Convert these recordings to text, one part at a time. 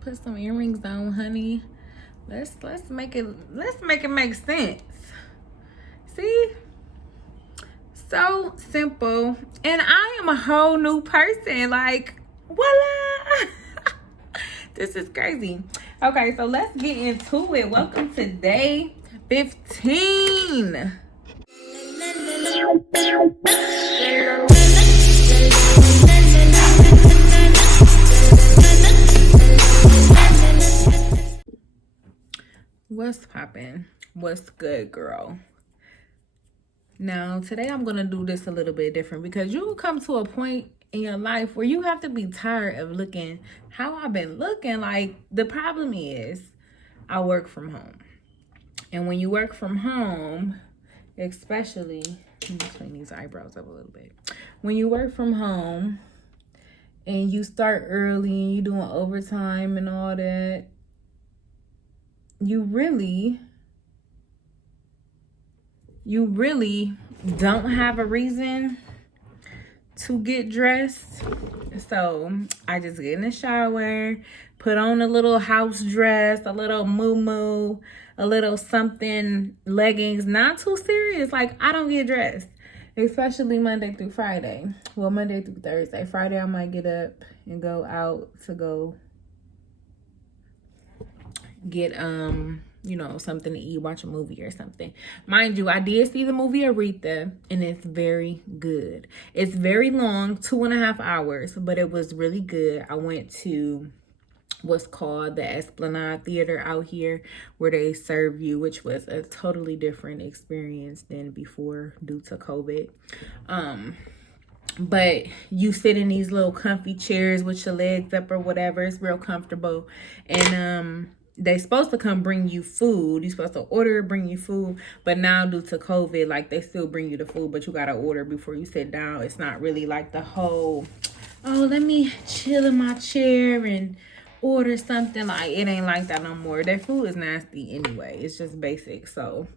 Put some earrings on, honey. Let's make it make sense. See? So simple. And I am a whole new person. Like, voila! This is crazy. Okay, so let's get into it. Welcome to day 15. What's poppin'? What's good, girl? Now, today I'm going to do this a little bit different because you come to a point in your life where you have to be tired of looking how I've been looking. Like, the problem is I work from home. And when you work from home, especially, let me clean these eyebrows up a little bit. When you work from home and you start early and you're doing overtime and all that, you really don't have a reason to get dressed. So I just get in the shower, put on a little house dress, a little moo-moo, a little something, leggings, not too serious. Like, I don't get dressed, especially Monday through Friday. Well, Monday through Thursday. Friday I might get up and go out to go get something to eat, watch a movie or something. Mind you, I did see the movie Aretha, and it's very good. It's very long, 2.5 hours, but it was really good. I went to what's called the Esplanade Theater out here, where they serve you, which was a totally different experience than before due to COVID. But you sit in these little comfy chairs with your legs up or whatever. It's real comfortable. And they supposed to come bring you food. You're supposed to order, bring you food. But now due to COVID, like, they still bring you the food, but you got to order before you sit down. It's not really like the whole, oh, let me chill in my chair and order something. Like, it ain't like that no more. Their food is nasty anyway. It's just basic. So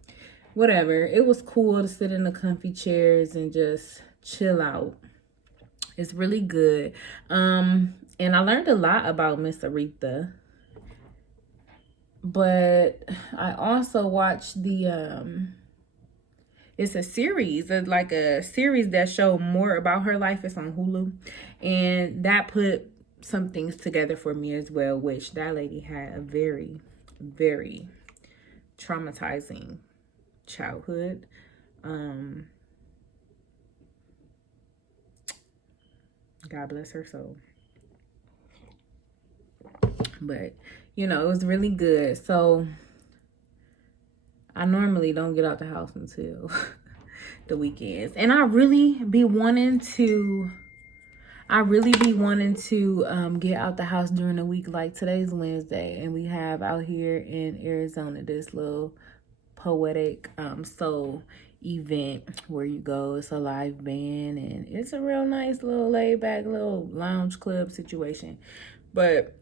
whatever. It was cool to sit in the comfy chairs and just chill out. It's really good. And I learned a lot about Miss Aretha. But I also watched the it's a series, like a series that showed more about her life. It's on Hulu, and that put some things together for me as well, which that lady had a very, very traumatizing childhood. God bless her soul. But it was really good. So I normally don't get out the house until the weekends. And I really be wanting to get out the house during the week. Like, today's Wednesday, and we have out here in Arizona this little poetic soul event where you go. It's a live band, and it's a real nice little laid back little lounge club situation. But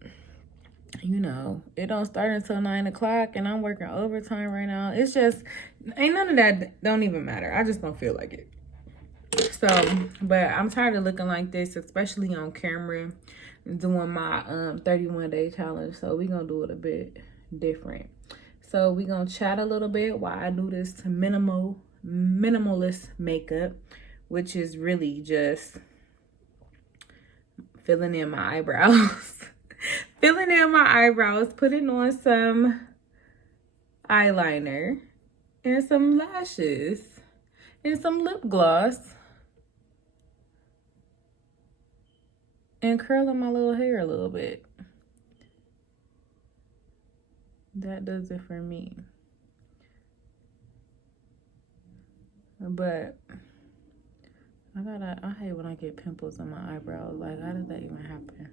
it don't start until 9 o'clock, and I'm working overtime right now. It's just, ain't none of that, don't even matter. I just don't feel like it. So, but I'm tired of looking like this, especially on camera, doing my 31-day challenge. So we gonna do it a bit different. So we gonna chat a little bit while I do this minimalist makeup, which is really just filling in my eyebrows. Putting on some eyeliner and some lashes and some lip gloss, and curling my little hair a little bit. That does it for me. But I hate when I get pimples on my eyebrows. Like, how did that even happen?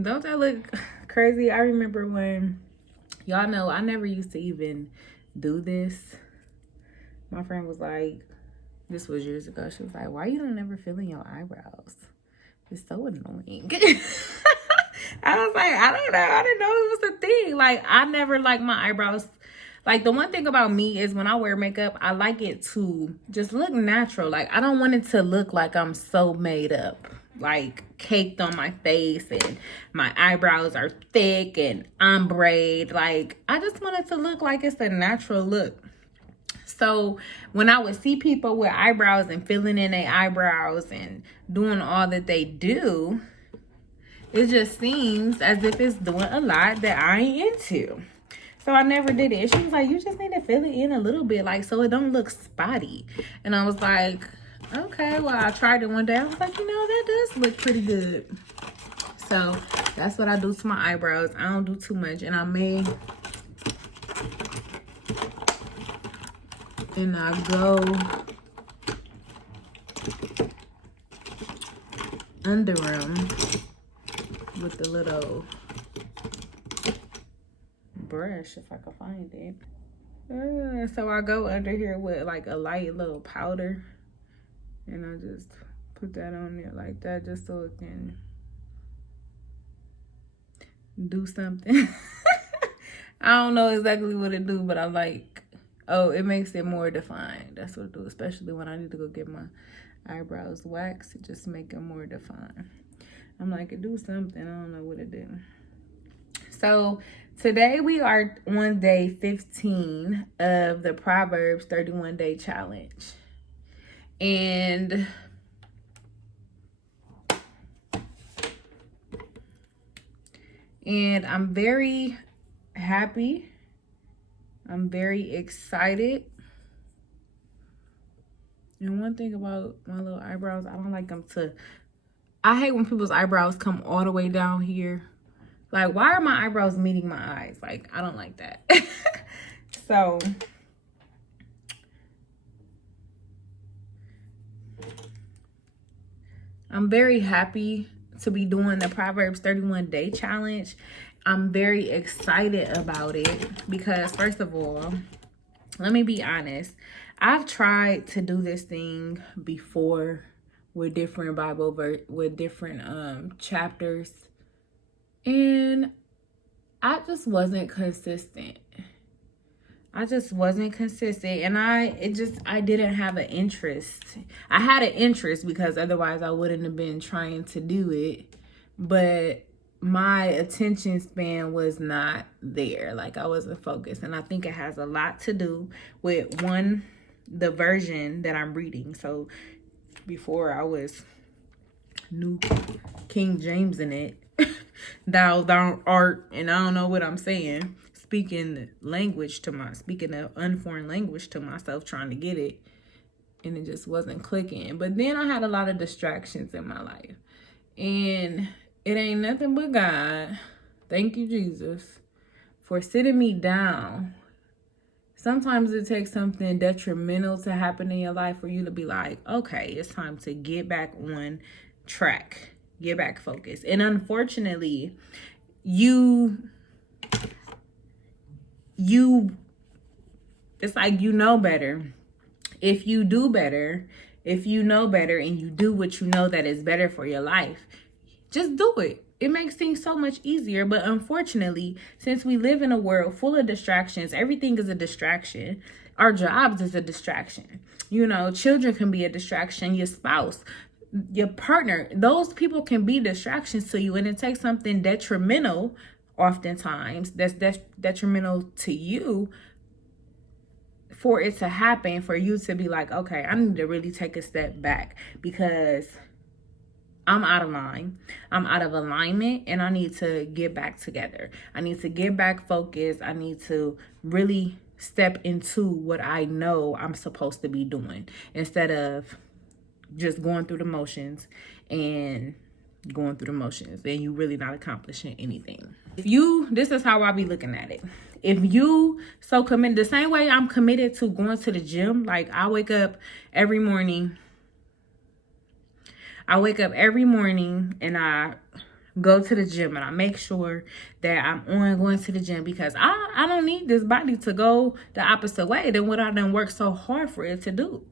Don't that look crazy? I remember when, y'all know, I never used to even do this. My friend was like, this was years ago. She was like, why you don't ever fill in your eyebrows? It's so annoying. I was like, I don't know. I didn't know it was a thing. Like, I never liked my eyebrows. Like, the one thing about me is when I wear makeup, I like it to just look natural. Like, I don't want it to look like I'm so made up. like caked on my face and my eyebrows are thick and ombre. Like, I just wanted to look like it's a natural look. So when I would see people with eyebrows and filling in their eyebrows and doing all that they do, it just seems as if it's doing a lot that I ain't into. So I never did it. And she was like, you just need to fill it in a little bit, like, so it don't look spotty. And I was like, okay, well, I tried it one day. I was like, that does look pretty good. So that's what I do to my eyebrows. I don't do too much. And I go under them with the little brush, if I can find it. So I go under here with like a light little powder, and I just put that on there like that, just so it can do something. I don't know exactly what it do, but I'm like, oh, it makes it more defined. That's what it do, especially when I need to go get my eyebrows waxed. It just make them more defined. I'm like, it do something. I don't know what it do. So today we are on day 15 of the Proverbs 31 day challenge. And I'm very happy. I'm very excited. And one thing about my little eyebrows, I don't like them I hate when people's eyebrows come all the way down here. Like, why are my eyebrows meeting my eyes? Like, I don't like that. So I'm very happy to be doing the Proverbs 31 day challenge. I'm very excited about it because, first of all, let me be honest. I've tried to do this thing before with different with different chapters, and I just wasn't consistent. And I didn't have an interest. I had an interest because otherwise I wouldn't have been trying to do it, but my attention span was not there. Like, I wasn't focused. And I think it has a lot to do with the version that I'm reading. So before I was New King James in it, thou art, and I don't know what I'm saying, speaking an unforeign language to myself, trying to get it, and it just wasn't clicking. But then I had a lot of distractions in my life, and it ain't nothing but God. Thank you, Jesus, for sitting me down. Sometimes it takes something detrimental to happen in your life for you to be like, okay, it's time to get back on track, get back focused. And unfortunately, it's like, better. If you do better, if you know better, and you do what you know that is better for your life, just do it. It makes things so much easier. But unfortunately, since we live in a world full of distractions, everything is a distraction. Our jobs is a distraction. Children can be a distraction. Your spouse, your partner, those people can be distractions to you. And it takes something detrimental, oftentimes, that's detrimental to you, for it to happen, for you to be like, okay, I need to really take a step back because I'm out of line. I'm out of alignment, and I need to get back together. I need to get back focused. I need to really step into what I know I'm supposed to be doing instead of just going through the motions and you really not accomplishing anything. This is how I be looking at it. If you so committed, the same way I'm committed to going to the gym, like I wake up every morning and I go to the gym, and I make sure that I'm on going to the gym because I don't need this body to go the opposite way than what I done worked so hard for it to do.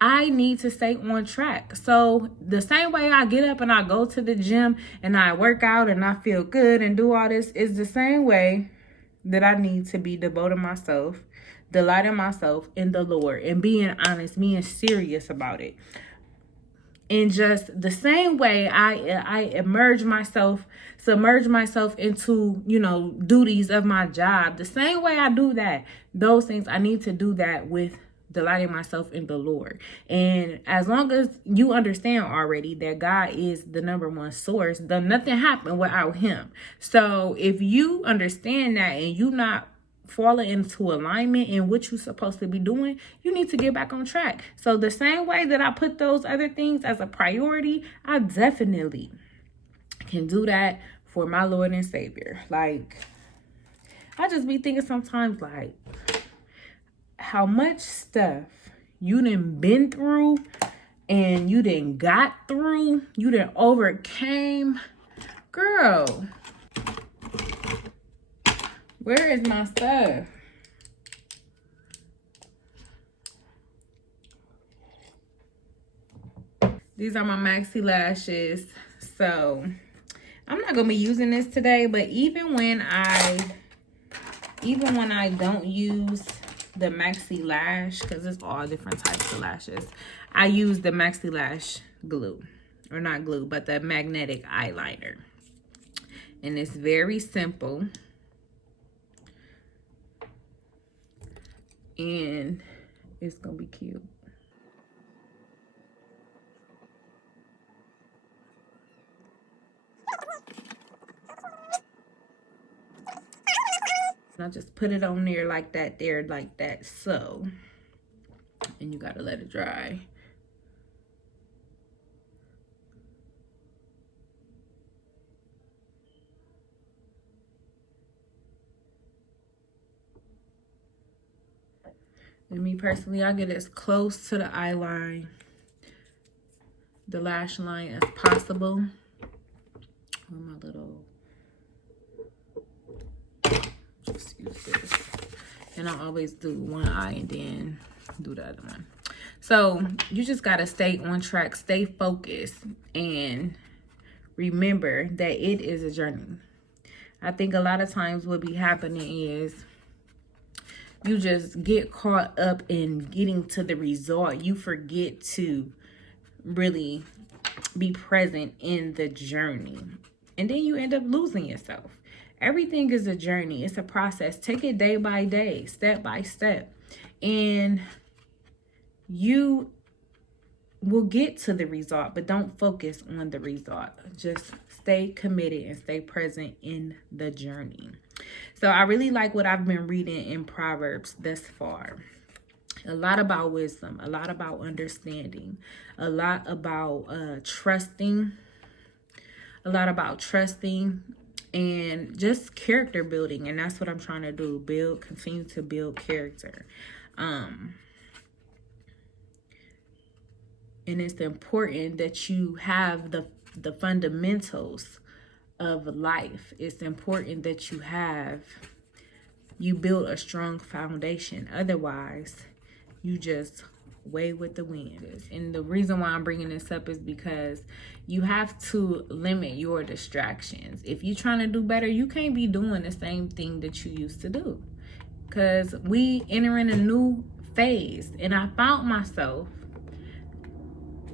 I need to stay on track. So the same way I get up and I go to the gym and I work out and I feel good and do all this is the same way that I need to be devoting myself, delighting myself in the Lord, and being honest, being serious about it. And just the same way I submerge myself into, duties of my job, the same way I do that, those things, I need to do that with delighting myself in the Lord. And as long as you understand already that God is the number one source, then nothing happened without him. So if you understand that and you not falling into alignment in what you're supposed to be doing, you need to get back on track. So the same way that I put those other things as a priority, I definitely can do that for my Lord and Savior. Like, I just be thinking sometimes, like, how much stuff you done been through and you done got through, you done overcame. Girl, where is my stuff? These are my maxi lashes. So I'm not gonna be using this today, but even when I don't use the maxi lash, because it's all different types of lashes, I use the maxi lash glue, or not glue, but the magnetic eyeliner. And it's very simple. And it's gonna be cute. And I just put it on there like that, so. And you gotta let it dry. And me personally, I get as close to the eye line, the lash line, as possible. With my little, just use this. And I always do one eye and then do the other one. So you just gotta stay on track, stay focused, and remember that it is a journey. I think a lot of times what be happening is you just get caught up in getting to the result. You forget to really be present in the journey. And then you end up losing yourself. Everything is a journey. It's a process. Take it day by day, step by step. And you will get to the result, but don't focus on the result. Just stay committed and stay present in the journey. So I really like what I've been reading in Proverbs thus far. A lot about wisdom, a lot about understanding, a lot about trusting, and just character building. And that's what I'm trying to do, continue to build character. And it's important that you have the fundamentals of life. It's important that you build a strong foundation. Otherwise, you just way with the wind. And the reason why I'm bringing this up is because you have to limit your distractions. If you're trying to do better, you can't be doing the same thing that you used to do, because we entering a new phase. And I found myself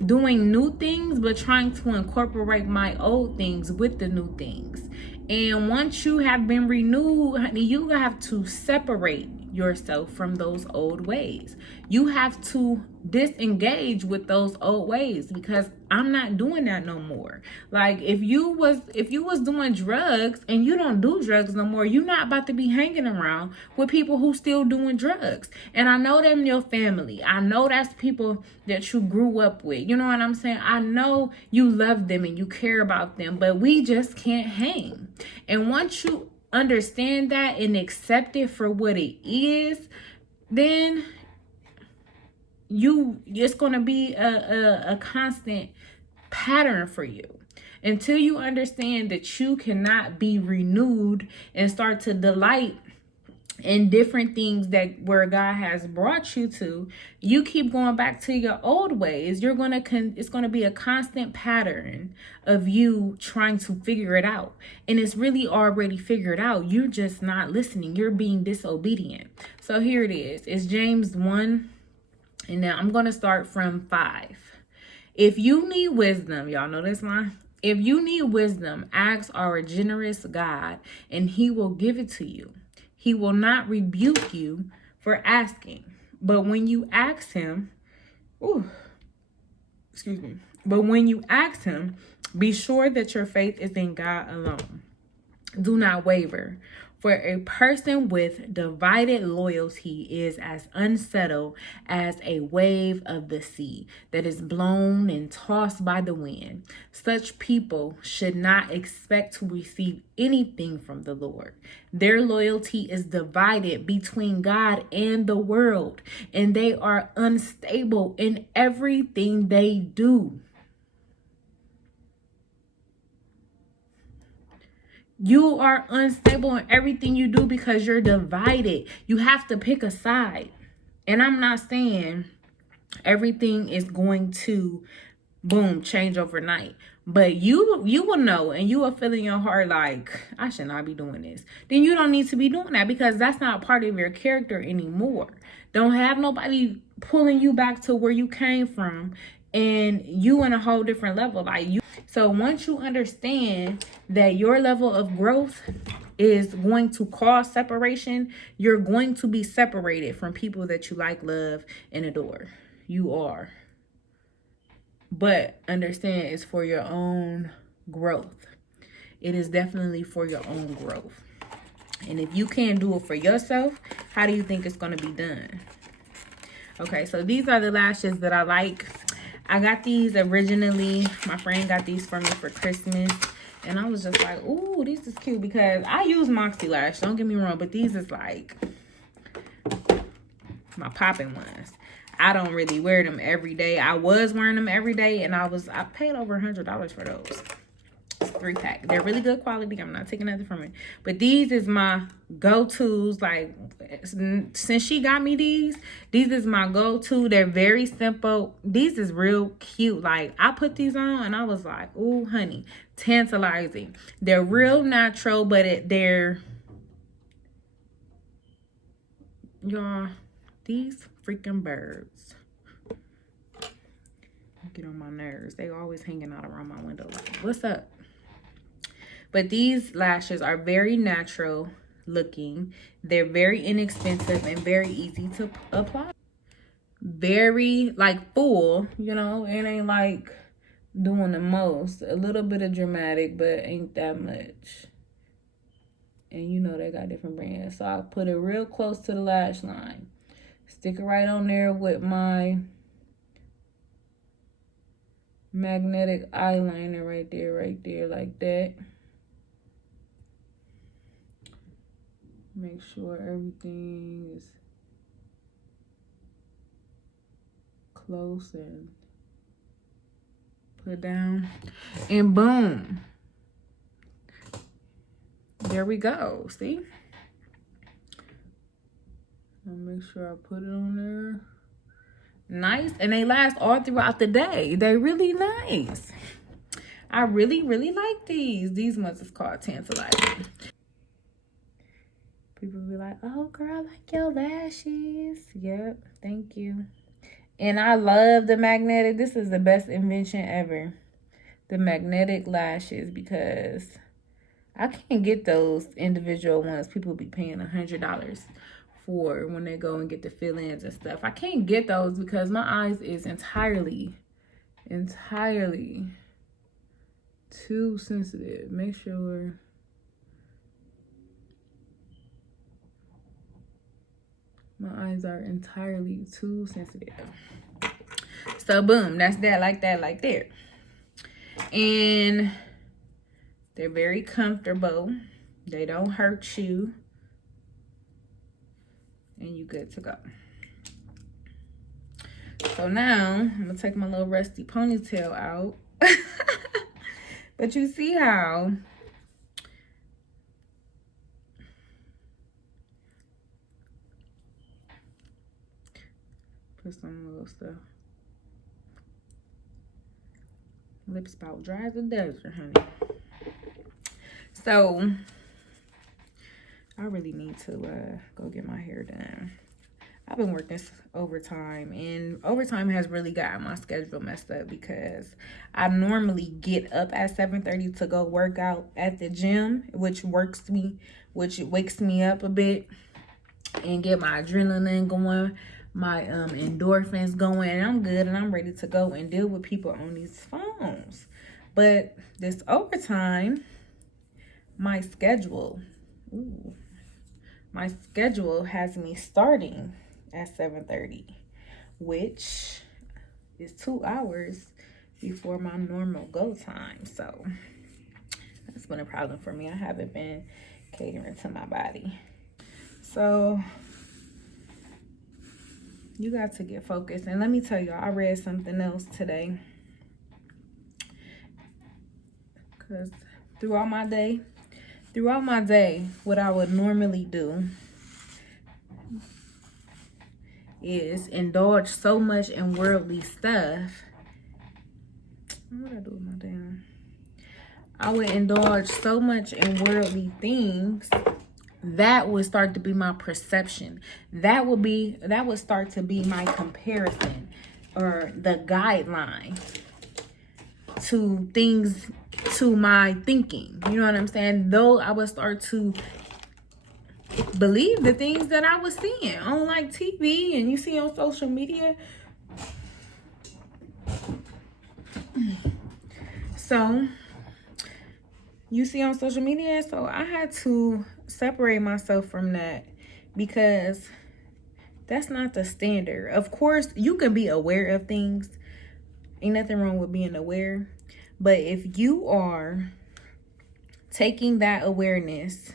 doing new things, but trying to incorporate my old things with the new things. And once you have been renewed, honey, you have to separate yourself from those old ways. You have to disengage with those old ways, because I'm not doing that no more. Like, if you was doing drugs and you don't do drugs no more, you're not about to be hanging around with people who still doing drugs. And I know them your family. I know that's people that you grew up with. You know what I'm saying? I know you love them and you care about them, but we just can't hang. And once you understand that and accept it for what it is, then it's going to be a constant pattern for you, until you understand that you cannot be renewed and start to delight in different things that where God has brought you to. You keep going back to your old ways. It's going to be a constant pattern of you trying to figure it out. And it's really already figured out. You're just not listening. You're being disobedient. So here it is. It's James 1. And now I'm going to start from 5. If you need wisdom, y'all know this line. If you need wisdom, ask our generous God, and he will give it to you. He will not rebuke you for asking. But when you ask him, But when you ask him, be sure that your faith is in God alone. Do not waver. For a person with divided loyalty is as unsettled as a wave of the sea that is blown and tossed by the wind. Such people should not expect to receive anything from the Lord. Their loyalty is divided between God and the world, and they are unstable in everything they do. You are unstable in everything you do because you're divided. You have to pick a side. And I'm not saying everything is going to, boom, change overnight. But you will know, and you will feel in your heart like, I should not be doing this. Then you don't need to be doing that, because that's not part of your character anymore. Don't have nobody pulling you back to where you came from, and you in a whole different level. So once you understand that your level of growth is going to cause separation, you're going to be separated from people that you like, love, and adore. You are. But understand, it's for your own growth. It is definitely for your own growth. And if you can't do it for yourself, how do you think it's going to be done? Okay, so these are the lashes that I like. I got these originally. My friend got these for me for Christmas. And I was just like, ooh, these is cute, because I use Moxie Lash. Don't get me wrong, but these is like my popping ones. I don't really wear them every day. I was wearing them every day, and I paid over $100 for those. It's 3-pack. They're really good quality. I'm not taking nothing from it. But these is my go-tos. Like, since she got me these is my go-to. They're very simple. These is real cute. Like, I put these on, and I was like, ooh, honey, tantalizing. They're real natural, but they're, y'all, these freaking birds get on my nerves. They always hanging out around my window like, what's up? But these lashes are very natural looking. They're very inexpensive and very easy to apply. Very like full, you know, it ain't like doing the most. A little bit of dramatic, but ain't that much. And you know they got different brands. So I'll put it real close to the lash line. Stick it right on there with my magnetic eyeliner right there, like that. Make sure everything is close and put down. And boom. There we go. See? I'll make sure I put it on there. Nice. And they last all throughout the day. They're really nice. I really, really like these. These ones is called Tantalizing. People be like, oh, girl, I like your lashes. Yep. Thank you. And I love the magnetic. This is the best invention ever. The magnetic lashes, because I can't get those individual ones. People be paying $100 for when they go and get the fill-ins and stuff. I can't get those because my eyes is entirely too sensitive. Make sure my eyes are entirely too sensitive. So boom, that's that, like that, like there. And they're very comfortable. They don't hurt you. And you good to go. So now I'm gonna take my little rusty ponytail out. But you see how put some little stuff. Lip spout dry as a desert, honey. So I really need to go get my hair done. I've been working overtime, and overtime has really gotten my schedule messed up because I normally get up at 7:30 to go work out at the gym, which wakes me up a bit and get my adrenaline going, my endorphins going, and I'm good and I'm ready to go and deal with people on these phones. But this overtime, my schedule has me starting at 7:30, which is 2 hours before my normal go time. So that's been a problem for me. I haven't been catering to my body. So you got to get focused. And let me tell you, I read something else today. Because throughout my day, what I would normally do is indulge so much in worldly stuff. What I do with my damn? I would indulge so much in worldly things that would start to be my perception. That would start to be my comparison or the guideline to things, to my thinking. You know what I'm saying? Though I would start to believe the things that I was seeing on like TV and you see on social media. So you see on social media, so I had to separate myself from that because that's not the standard. Of course, you can be aware of things. Ain't nothing wrong with being aware. But if you are taking that awareness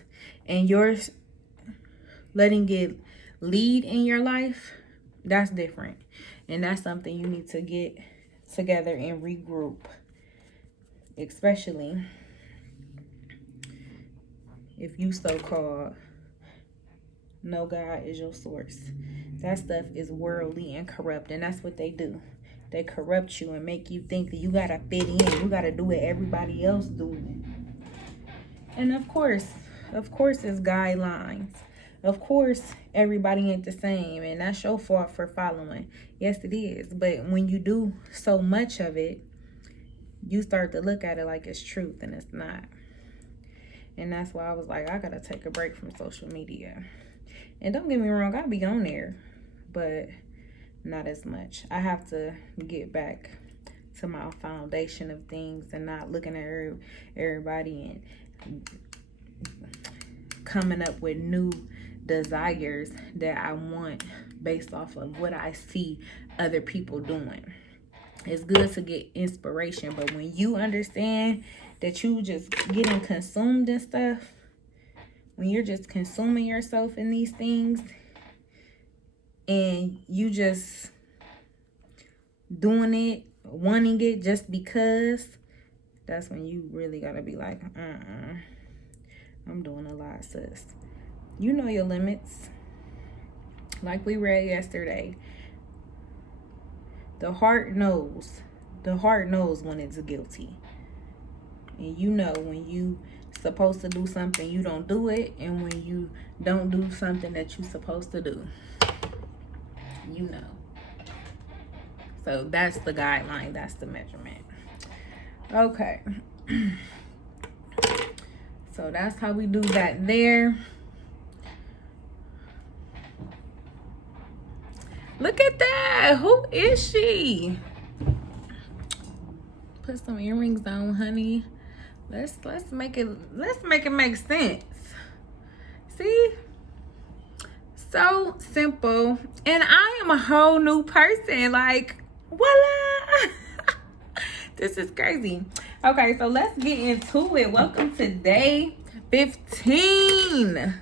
and you're letting it lead in your life, that's different. And that's something you need to get together and regroup. Especially if you so-called know God is your source. That stuff is worldly and corrupt, and that's what they do. They corrupt you and make you think that you gotta fit in. You gotta do what everybody else doing. And of course it's guidelines. Of course, everybody ain't the same, and that's your fault for following. Yes, it is. But when you do so much of it, you start to look at it like it's truth, and it's not. And that's why I was like, I gotta take a break from social media. And don't get me wrong, I'll be on there, but not as much. I have to get back to my foundation of things and not looking at everybody and coming up with new desires that I want based off of what I see other people doing. It's good to get inspiration, but when you understand that you just getting consumed and stuff, when you're just consuming yourself in these things and you just doing it, wanting it just because, that's when you really gotta be like, I'm doing a lot, sis. You know your limits. Like we read yesterday, the heart knows. The heart knows when it's guilty. And you know when you supposed to do something, you don't do it. And when you don't do something that you're supposed to do, you know. So that's the guideline. That's the measurement. Okay. So that's how we do that there. Look at that. Who is she? Put some earrings on, honey. Let's make it make sense. See? So simple. And I am a whole new person. Like, voila. This is crazy. Okay, so let's get into it. Welcome to day 15.